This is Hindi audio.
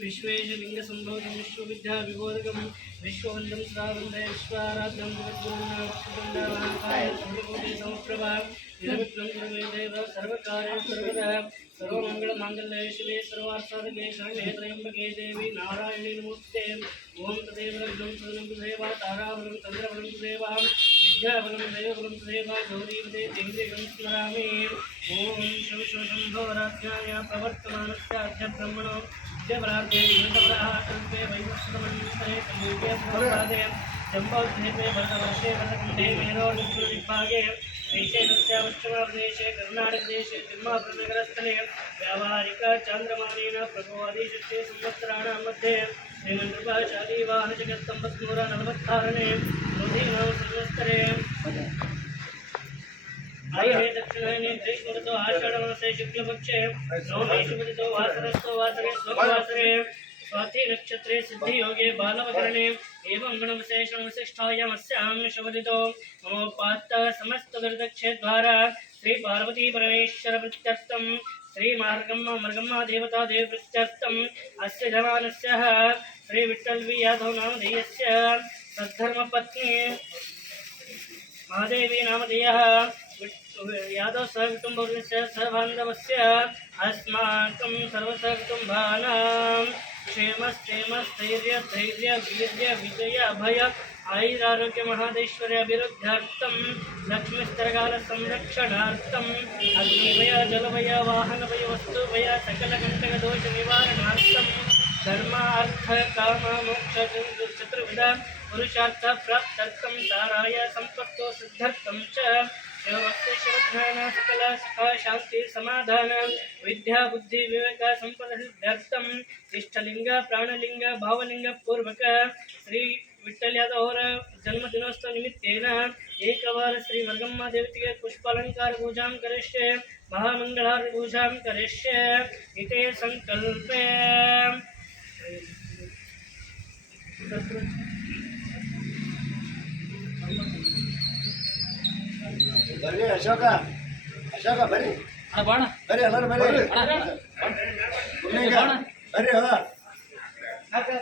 विश्वेशलिंग संभोगम विश्वविद्या विबोधकम विश्ववंदम श्रावंदे विश्वाराध्यम जगद्गुरुनाथाय समप्रभा देव सर्वकार्य सर्वदा सर्वमंगल मांगल्ये शिवे सर्वार्थसाधके शरण्ये त्र्यंबके देवी नारायणी नमोस्तुते ओम तदेव लग्नं सदनं तदेव ताराबलं चंद्रबलं तदेव विद्याबलं देवबलं तदेव गौरीपदे देवीं स्मरामि ओम शिव शिव शंभो राज्ञाय प्रवर्तमानस्याद्य ब्रह्मणो विद्यापरार्थे विद्यापरार्थे वैवस्वतमन्त्रे कलियुगे प्रभाते जम्बोद्वीपे भरतवर्षे भरतखण्डे मेरोर्विभागे ऐशेनस्यावश्चमप्रदेशे कर्नाटकदेशे तिम्मापुरनगरस्थले व्यावहारिक चान्द्रमानेन प्रभवादिशे संवत्सराणां मध्ये श्रीमन्त्रपाशाली वाहनजगत्सम्पत्नूरनवत्तारणे मोदीनां संवत्सरे आये दक्षिणायने ग्रीष्मऋतौ आषाढमासे शुक्लपक्षे नवमेषुपतितो वासरस्थो वासरे स्ववासरे स्वाति नक्षत्रे सिद्धि योगे बालवकरणे एवं गुणविशेषणविशिष्टायामस्यां शोभितो ममोपात्त समस्त दुर्दक्षेद्वारा श्री पार्वती परमेश्वर प्रत्यर्थं श्री मार्गम्मा देवता देव प्रत्यर्थं अस्य जवानस्य श्री विठ्ठल वि यादव नामधेयस्य सद्धर्मपत्नी महादेवी नामधेयः यादव सहकुटुम्बस्य सहबान्धवस्य अस्माकं सर्वसहकुटुम्बानां क्षेमस्थैर्य धैर्य वीर्य विजय अभय आयुरारोग्य महादेश्वर्य अभिवृद्ध्यर्थं लक्ष्मीस्तरकाल संरक्षणार्थं अग्निभय जलभय वाहनभय वस्तुभय सकलकण्टक दोष निवारणार्थं धर्मार्थ काम मोक्ष चतुर्विध पुरुषार्थ प्राप्त्यर्थं साराय संपत्तो सिद्ध्यर्थं च शिवभक्तिशिवध्यान सकल सुख शांति समाधान विद्या बुद्धि विवेक संपद सिद्ध्यर्थम इष्टलिंग प्राणलिंग भावलिंग पूर्वक श्री विठ्ठल यादव जन्मदिनोत्सव निमित्तेन एकवार श्री मर्गम्मा देवतेगे पुष्पालंकार पूजां करिष्ये महामंगलारति पूजां करिष्ये इति संकल्पे ಬರ್ರಿ ಅಶೋಕ ಬರ್ರಿ ಬರ್ರಿ ಎಲ್ಲರೂ ಬರ್ರಿ ಬರ್ರಿ